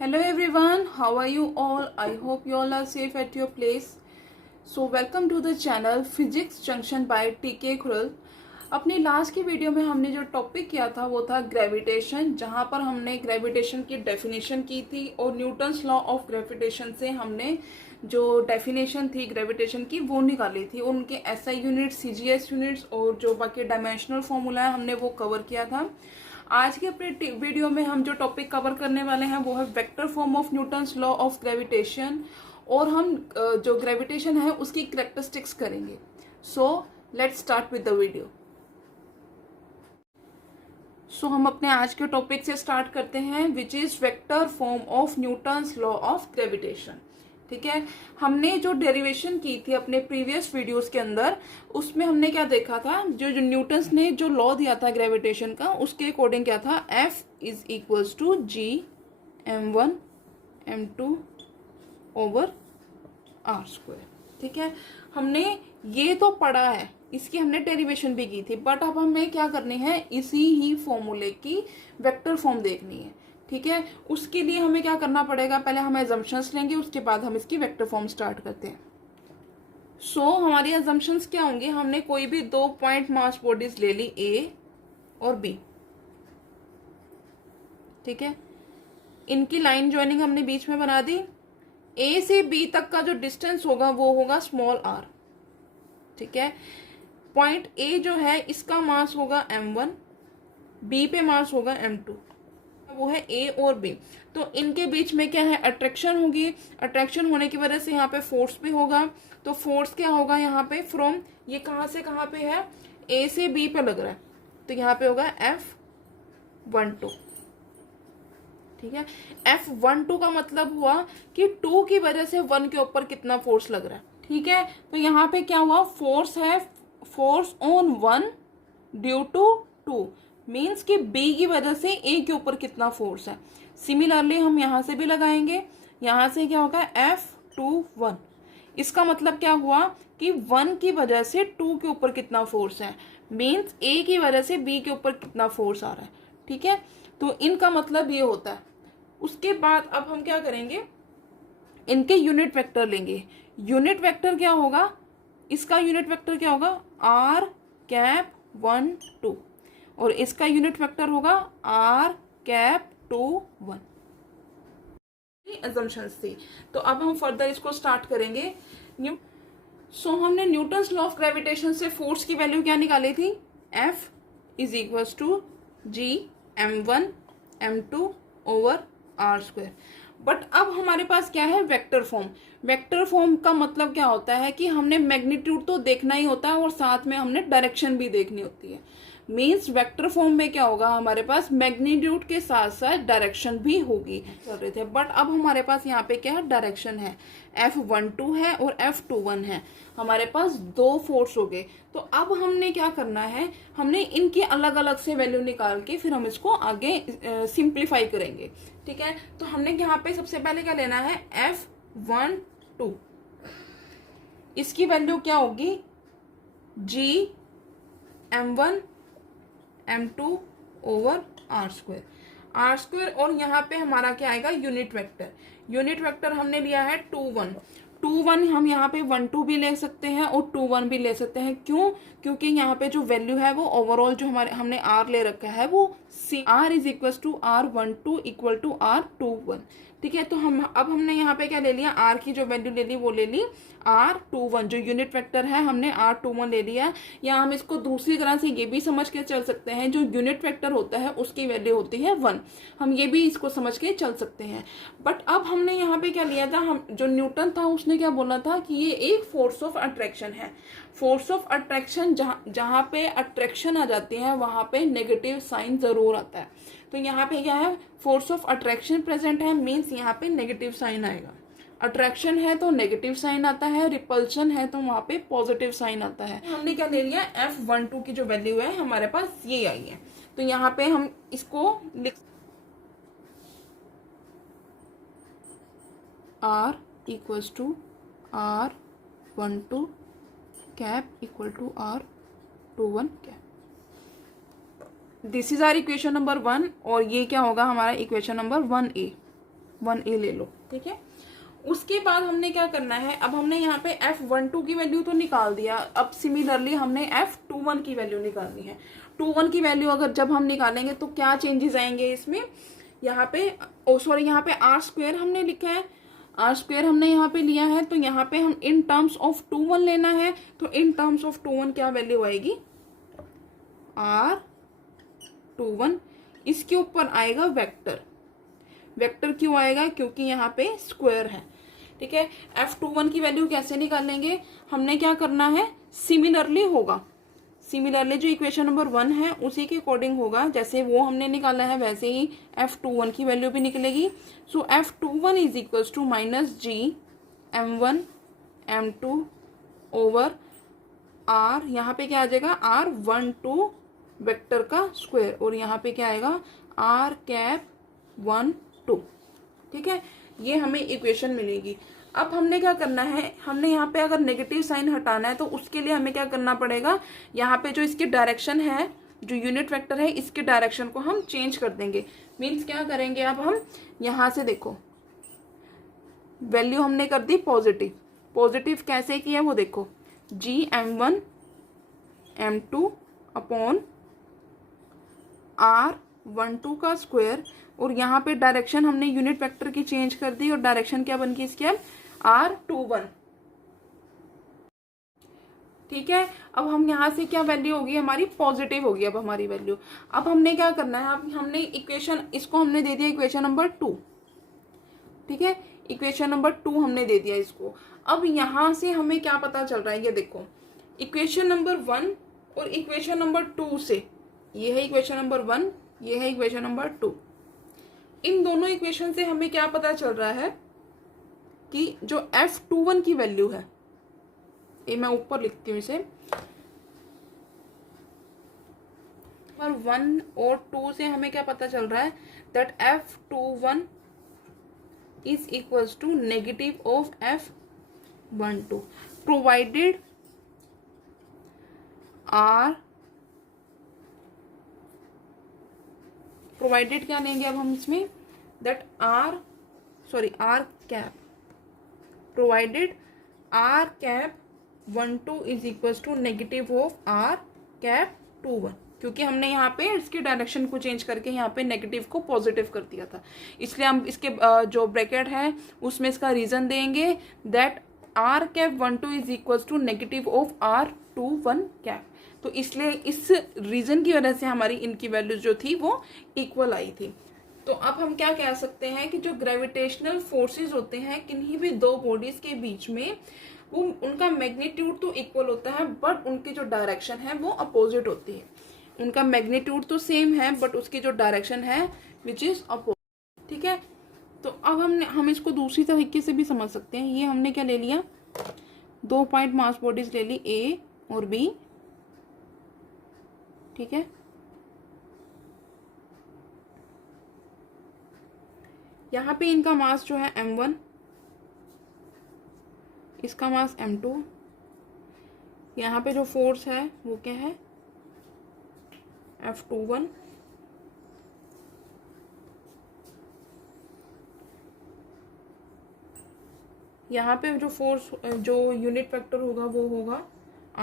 Hello everyone, how are you all? I hope you all are safe at your place. So welcome to the channel Physics Junction by TK खुरल। अपनी last की video में हमने जो topic किया था वो था ग्रेविटेशन, जहां पर हमने ग्रेविटेशन की डेफिनेशन की थी और न्यूटन्स लॉ ऑफ ग्रेविटेशन से हमने जो डेफिनेशन थी ग्रेविटेशन की वो निकाली थी। उनके एसआई यूनिट्स, सीजीएस यूनिट्स और जो बाकी डायमेंशनल फॉर्मूला है हमने वो कवर किया था। आज के अपने वीडियो में हम जो टॉपिक कवर करने वाले हैं वो है vector form of Newton's law of gravitation, और हम जो ग्रेविटेशन है उसकी कैरेक्टरिस्टिक्स करेंगे। So let's start with the video. So हम अपने आज के टॉपिक से स्टार्ट करते हैं, which is vector form of Newton's law of gravitation. ठीक है, हमने जो डेरिवेशन की थी अपने प्रीवियस वीडियोस के अंदर, उसमें हमने क्या देखा था, जो न्यूटन्स ने जो लॉ दिया था ग्रेविटेशन का, उसके अकॉर्डिंग क्या था, F is equals to G m1 m2 over R square. ठीक है, हमने ये तो पढ़ा है, इसकी हमने डेरिवेशन भी की थी, बट अब हमें क्या करनी है, इसी ही फॉर्मूले की वेक्टर फॉर्म देखनी है। ठीक है, उसके लिए हमें क्या करना पड़ेगा, पहले हम एजम्पशंस लेंगे, उसके बाद हम इसकी वेक्टर फॉर्म स्टार्ट करते हैं। सो हमारी एजम्पशंस क्या होंगी, हमने कोई भी दो पॉइंट मास बॉडीज ले ली, ए और बी। ठीक है, इनकी लाइन ज्वाइनिंग हमने बीच में बना दी। ए से बी तक का जो डिस्टेंस होगा वो होगा स्मॉल आर। ठीक है, पॉइंट ए जो है इसका मास होगा m1, बी पे मास होगा m2, वो है ए और बी। तो इनके बीच में क्या है, अट्रैक्शन होगी। अट्रैक्शन होने की वजह से यहाँ पे फोर्स भी होगा। तो फोर्स क्या होगा यहाँ पे, फ्रॉम ये कहाँ से कहाँ पे है, ए से बी पे लग रहा है, तो यहाँ पे होगा F12। ठीक है, F12 का मतलब हुआ कि 2 की वजह से 1 के ऊपर कितना फोर्स लग रहा है। ठीक है, तो यहाँ पे क्या हुआ, फोर्स है, force on 1 due to 2, means कि B की वजह से A के ऊपर कितना फोर्स है। सिमिलरली हम यहाँ से भी लगाएंगे, यहाँ से क्या होगा, F21। इसका मतलब क्या हुआ कि 1 की वजह से 2 के ऊपर कितना फोर्स है, मीन्स A की वजह से B के ऊपर कितना फोर्स आ रहा है। ठीक है, तो इनका मतलब ये होता है। उसके बाद अब हम क्या करेंगे, इनके यूनिट वेक्टर लेंगे। यूनिट वेक्टर क्या होगा, इसका यूनिट वेक्टर क्या होगा, R कैप 1 2, और इसका यूनिट वेक्टर होगा R कैप 2 1। असम्पशंस थी, तो अब हम फर्दर इसको स्टार्ट करेंगे। हमने न्यूटन्स लॉ ऑफ ग्रेविटेशन से फोर्स की वैल्यू क्या निकाली थी, F is equal to G m1 m2 over R square. But अब हमारे पास क्या है, वेक्टर फॉर्म। वेक्टर फॉर्म का मतलब क्या होता है कि हमने मैग्नीट्यूड तो देखना ही होता है और साथ में हमने डायरेक्शन भी देखनी होती है। मीन्स वेक्टर फॉर्म में क्या होगा, हमारे पास मैग्नीट्यूड के साथ साथ डायरेक्शन भी होगी कर रहे थे। बट अब हमारे पास यहाँ पे क्या है, डायरेक्शन है, F12 है और F21 है, हमारे पास दो फोर्स हो गए। तो अब हमने क्या करना है, हमने इनकी अलग अलग से वैल्यू निकाल के फिर हम इसको आगे सिंप्लीफाई करेंगे। ठीक है, तो हमने यहाँ पे सबसे पहले क्या लेना है, F12, इसकी वैल्यू क्या होगी, G m1 m2 over R square. R square और यहाँ पे हमारा क्या आएगा, यूनिट वेक्टर। यूनिट वेक्टर हमने लिया है 2 1। 2 1 हम यहाँ पे 1 2 भी ले सकते हैं और 2 1 भी ले सकते हैं। क्यों, क्योंकि यहाँ पे जो वैल्यू है वो ओवरऑल जो हमारे हमने आर ले रखा है वो R is equal to R12 equal to R21। ठीक है, तो अब हमने यहाँ पे क्या ले लिया, R की जो वैल्यू ले ली वो ले ली R21, जो यूनिट वेक्टर है हमने R21 ले लिया। या हम इसको दूसरी तरह से ये भी समझ के चल सकते हैं, जो यूनिट वेक्टर होता है उसकी वैल्यू होती है 1, हम ये भी इसको समझ के चल सकते हैं। बट अब हमने यहाँ पे क्या लिया था, हम जो न्यूटन था उसने क्या बोला था कि ये एक फोर्स ऑफ अट्रैक्शन है। फोर्स ऑफ अट्रैक्शन, जहाँ पे अट्रैक्शन आ जाती है वहां पे नेगेटिव साइन जरूर आता है। तो यहाँ पे क्या है, फोर्स ऑफ अट्रैक्शन प्रेजेंट है, मीन्स यहाँ पे नेगेटिव साइन आएगा। अट्रैक्शन है तो नेगेटिव साइन आता है, रिपल्शन है तो वहां पे पॉजिटिव साइन आता है। हमने क्या ले लिया, F12 की जो वैल्यू है हमारे पास ये आई है। तो यहाँ पे हम इसको लिख, R equals to R12 cap equal to R21 cap. This is our equation number 1, और ये क्या होगा हमारा इक्वेशन नंबर 1A। 1a ले लो, ठीक है। उसके बाद हमने क्या करना है, अब हमने यहाँ पे F12 की वैल्यू तो निकाल दिया, अब सिमिलरली हमने F21 की वैल्यू निकालनी है। 21 की वैल्यू अगर जब हम निकालेंगे तो क्या चेंजेस आएंगे इसमें, यहाँ पे यहाँ पे आर स्क्वायर हमने लिखा है, आर स्क्वायर हमने यहाँ पे लिया है, तो यहाँ पे हम इन टर्म्स ऑफ 21 लेना है, तो इन टर्म्स ऑफ 21 क्या वैल्यू आएगी, R21। इसके ऊपर आएगा वेक्टर, वेक्टर क्यों आएगा, क्योंकि यहाँ पे स्क्वायर है, ठीक है। F21 की वैल्यू कैसे निकालेंगे, हमने क्या करना है, सिमिलरली होगा, सिमिलरली जो इक्वेशन नंबर 1 है उसी के अकॉर्डिंग होगा, जैसे वो हमने निकाला है वैसे ही F21 की वैल्यू भी निकलेगी। So F21 is equals to minus G M1 M2 over R, यहाँ पे क्या आ जाएगा R12 वेक्टर का स्क्वायर, और यहाँ पे क्या आएगा R12, ठीक है। ये हमें इक्वेशन मिलेगी। अब हमने क्या करना है, हमने यहाँ पे अगर नेगेटिव साइन हटाना है तो उसके लिए हमें क्या करना पड़ेगा, यहाँ पे जो इसकी डायरेक्शन है, जो यूनिट वेक्टर है, इसके डायरेक्शन को हम चेंज कर देंगे। मीन्स क्या करेंगे, अब हम यहाँ से देखो वैल्यू हमने कर दी पॉजिटिव, पॉजिटिव कैसे किया वो देखो, जी M1 M2 अपॉन R12 का स्क्वायर, और यहाँ पे डायरेक्शन हमने यूनिट वेक्टर की चेंज कर दी, और डायरेक्शन क्या बन गई इसकी अब R21, ठीक है। अब हम यहाँ से क्या वैल्यू होगी हमारी, पॉजिटिव होगी अब हमारी वैल्यू। अब हमने क्या करना है, अब हमने इक्वेशन, इसको हमने दे दिया इक्वेशन नंबर 2, ठीक है, इक्वेशन नंबर 2 हमने दे दिया इसको। अब यहाँ से हमें क्या पता चल रहा है, ये देखो इक्वेशन नंबर 1 और इक्वेशन नंबर 2 से, ये है इक्वेशन नंबर 1, ये है इक्वेशन नंबर 2, इन दोनों इक्वेशन से हमें क्या पता चल रहा है कि जो F21 की वैल्यू है, ये मैं ऊपर लिखती हूँ इसे, और 1 और 2 से हमें क्या पता चल रहा है, that F21 is equals to negative of F12 provided provided क्या लेंगे अब हम इसमें, that R cap provided R cap 12 is equals to negative of R cap 21, क्योंकि हमने यहाँ पे इसकी डायरेक्शन को चेंज करके यहाँ पे नेगेटिव को पॉजिटिव कर दिया था, इसलिए हम इसके जो ब्रैकेट है उसमें इसका रीजन देंगे, that R cap 12 is equals to negative of R21 cap. तो इसलिए इस रीजन की वजह से हमारी इनकी वैल्यूज जो थी वो इक्वल आई थी। तो अब हम क्या कह सकते हैं कि जो ग्रेविटेशनल फोर्सेस होते हैं किन्हीं भी दो बॉडीज के बीच में, वो उनका मैग्नीट्यूड तो इक्वल होता है, बट उनकी जो डायरेक्शन है वो अपोजिट होती है। उनका मैग्नीट्यूड तो सेम है, बट उसकी जो डायरेक्शन है विच इज अपोजिट, ठीक है। तो अब हम इसको दूसरी तरीके से भी समझ सकते हैं। ये हमने क्या ले लिया, 2 पॉइंट मास बॉडीज ले ली, ए और बी, ठीक है। यहाँ पे इनका मास जो है M1, इसका मास M2, यहाँ पे जो फोर्स है वो क्या है F21, यहाँ पे जो फोर्स, जो यूनिट वेक्टर होगा वो होगा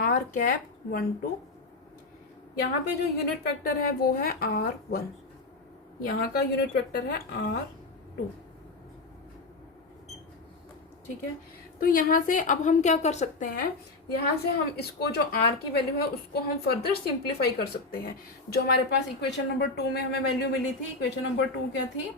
R कैप 12, यहाँ पे जो यूनिट वेक्टर है वो है R1, यहाँ का यूनिट वेक्टर है R2, ठीक है। तो यहाँ से अब हम क्या कर सकते हैं, यहाँ से हम इसको जो R की वैल्यू है उसको हम फर्दर सिंप्लीफाई कर सकते हैं। जो हमारे पास इक्वेशन नंबर 2 में हमें वैल्यू मिली थी, इक्वेशन नंबर 2 क्या थी,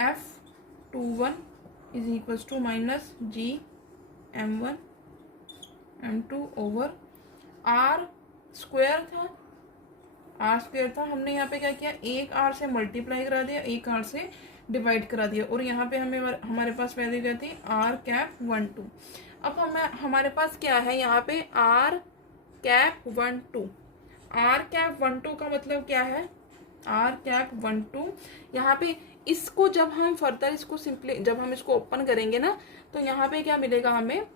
F21 is equals to minus G M1 M2 over R square था, हमने यहाँ पे क्या किया, एक R से मल्टीप्लाई करा दिया, एक R से डिवाइड करा दिया, और यहाँ पे हमारे पास वैल्यू क्या थी R कैप 12। अब हमारे पास क्या है यहाँ पे R कैप 12, R कैप 12 का मतलब क्या है, R कैप 12, यहाँ पे इसको जब हम फर्दर जब हम इसको ओपन करेंगे ना, तो यहाँ पे क्या मिलेगा हमें,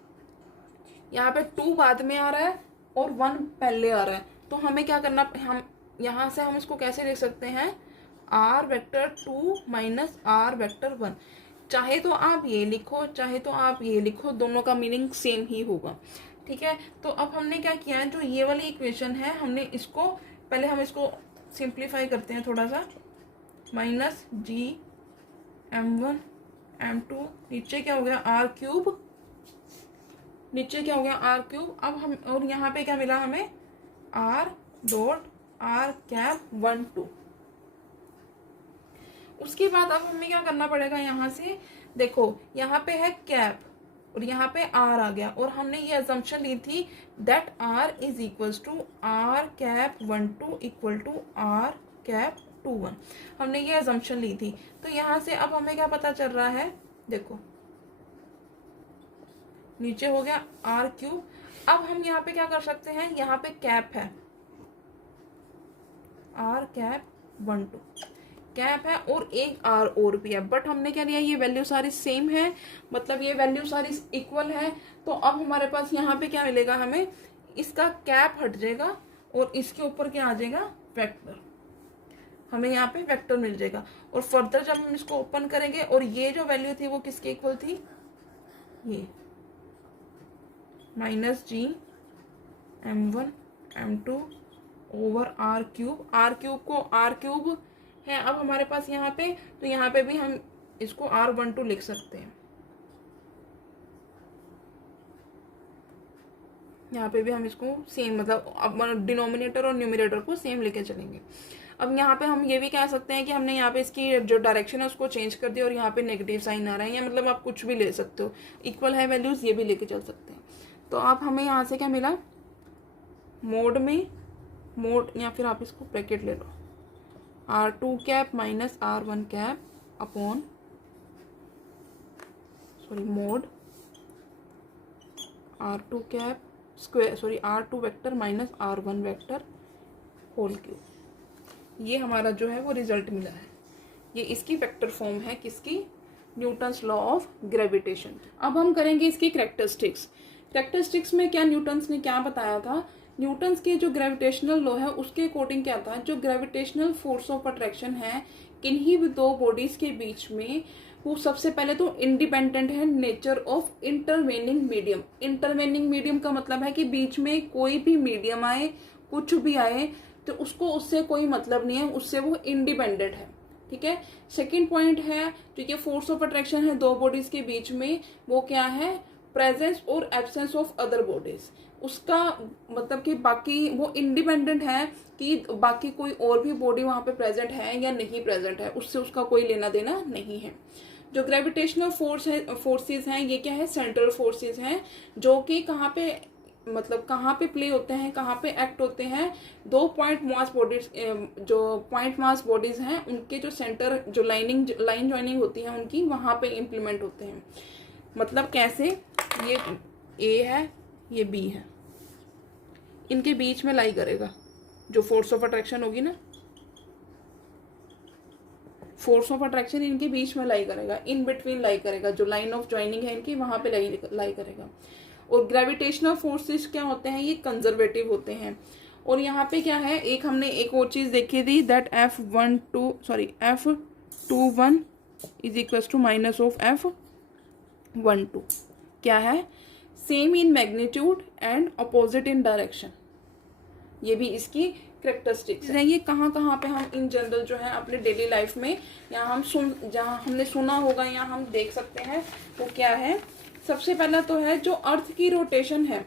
यहाँ पे 2 बाद में आ रहा है और 1 पहले आ रहा है, तो हमें क्या करना, हम यहाँ से हम इसको कैसे लिख सकते हैं, R vector 2 minus R vector 1। चाहे तो आप ये लिखो, चाहे तो आप ये लिखो, दोनों का मीनिंग सेम ही होगा। ठीक है, तो अब हमने क्या किया है, जो ये वाली इक्वेशन है हमने इसको पहले हम इसको सिंप्लीफाई करते हैं थोड़ा सा। माइनस जी m1 m2, नीचे क्या हो गया आर क्यूब, नीचे क्या हो गया आर क्यूब। अब हम और यहाँ पे क्या मिला हमें, आर डॉट आर कैप 1 2। उसके बाद अब हमें क्या करना पड़ेगा, यहाँ से देखो यहाँ पे है कैप और यहाँ पे आर आ गया, और हमने ये अजम्पशन ली थी that R is equals to R cap 1 2 equal to R cap 2 1। हमने ये अजम्पशन ली थी। तो यहाँ से अब हमें क्या पता चल रहा है, देखो नीचे हो गया आर क्यूब। अब हम यहाँ पे क्या कर सकते हैं, यहाँ पे कैप है आर कैप 1 2 कैप है और एक आर और भी है, बट हमने क्या लिया, ये वैल्यू सारी सेम है, मतलब ये वैल्यू सारी इक्वल है। तो अब हमारे पास यहाँ पे क्या मिलेगा, हमें इसका कैप हट जाएगा और इसके ऊपर क्या आ जाएगा, वेक्टर। हमें यहाँ पे वेक्टर मिल जाएगा। और फर्दर जब हम इसको ओपन करेंगे और ये जो वैल्यू थी वो किसके इक्वल थी, ये minus G m1 m2 over R cube. R cube को आर क्यूब है अब हमारे पास यहाँ पे, तो यहाँ पे भी हम इसको r12 लिख सकते हैं। यहाँ पे भी हम इसको सेम, मतलब अब डिनोमिनेटर और न्यूमरेटर को सेम लेके चलेंगे। अब यहाँ पे हम ये भी कह सकते हैं कि हमने यहाँ पे इसकी जो डायरेक्शन है उसको चेंज कर दिया और यहाँ पे नेगेटिव साइन आ रहा है, या मतलब आप कुछ भी ले सकते हो, इक्वल है वैल्यूज ये भी लेके चल सकते हैं। तो आप हमें यहाँ से क्या मिला, मोड में मोड, या फिर आप इसको ब्रैकेट ले लो, r2 cap minus r1 cap upon mod r2 cap square r2 vector minus r1 vector whole cube. ये हमारा जो है वो रिजल्ट मिला है। ये इसकी वेक्टर फॉर्म है किसकी, न्यूटन्स लॉ ऑफ ग्रेविटेशन। अब हम करेंगे इसकी कैरेक्टरिस्टिक्स। कैरेक्टरिस्टिक्स में क्या न्यूटन्स ने क्या बताया था, न्यूटन्स के जो ग्रेविटेशनल लॉ है उसके अकॉर्डिंग क्या था, जो ग्रेविटेशनल फोर्स ऑफ अट्रैक्शन है किन्हीं भी दो बॉडीज के बीच में, वो सबसे पहले तो इंडिपेंडेंट है nature of intervening medium. Intervening medium का मतलब है कि बीच में कोई भी मीडियम आए, कुछ भी आए, तो उसको उससे कोई मतलब नहीं है, उससे वो इंडिपेंडेंट है। ठीक है। सेकेंड पॉइंट है जो ये फोर्स ऑफ अट्रैक्शन है दो बॉडीज के बीच में, वो क्या है, प्रेजेंस और एब्सेंस ऑफ अदर बॉडीज। उसका मतलब कि बाकी वो इंडिपेंडेंट है कि बाकी कोई और भी बॉडी वहां पे प्रेजेंट है या नहीं प्रेजेंट है, उससे उसका कोई लेना देना नहीं है। जो ग्रेविटेशनल फोर्सेस हैं ये क्या है, सेंट्रल फोर्सेस हैं, जो कि कहाँ पे मतलब कहाँ पे प्ले होते हैं, कहाँ पे एक्ट होते हैं, दो पॉइंट मास बॉडीज, जो पॉइंट मास बॉडीज हैं उनके जो सेंटर, जो लाइन ज्वाइनिंग होती है उनकी, वहां पे इम्प्लीमेंट होते हैं। मतलब कैसे, ये ए है ये बी है, इनके बीच में लाई करेगा जो फोर्स ऑफ अट्रैक्शन होगी ना, फोर्स ऑफ अट्रैक्शन इनके बीच में लाई करेगा, इन बिटवीन लाई करेगा, जो लाइन ऑफ ज्वाइनिंग है इनकी वहां पे लाई करेगा। और ग्रेविटेशनल फोर्सेस क्या होते हैं, ये कंजर्वेटिव होते हैं। और यहाँ पे क्या है, एक हमने एक और चीज देखी थी, that F21 is equal to minus of F12। क्या है, same in magnitude and opposite in direction. ये भी इसकी कैरेक्टरिस्टिक्स है। ये कहाँ पे हम इन जनरल जो है अपने डेली लाइफ में, जहाँ हमने सुना होगा या हम देख सकते हैं, वो क्या है, सबसे पहला तो है जो अर्थ की रोटेशन है,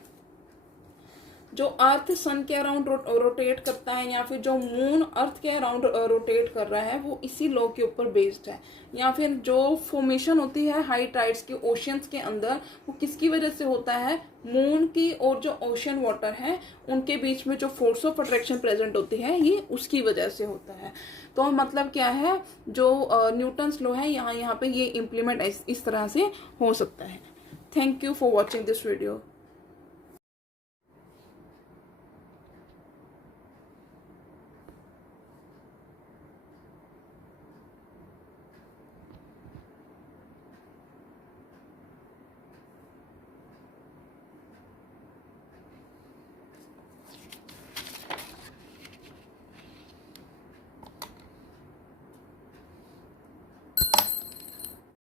जो अर्थ सन के अराउंड रोटेट करता है, या फिर जो मून अर्थ के अराउंड रोटेट कर रहा है, वो इसी लॉ के ऊपर बेस्ड है। या फिर जो फॉर्मेशन होती है हाई टाइड्स की ओशियंस के अंदर, वो किसकी वजह से होता है, मून की और जो ओशियन वाटर है उनके बीच में जो फोर्स ऑफ अट्रैक्शन प्रेजेंट होती है, ये उसकी वजह से होता है। तो मतलब क्या है, जो न्यूटन्स लॉ है यहाँ पे ये इम्प्लीमेंट इस तरह से हो सकता है। Thank you for watching this video.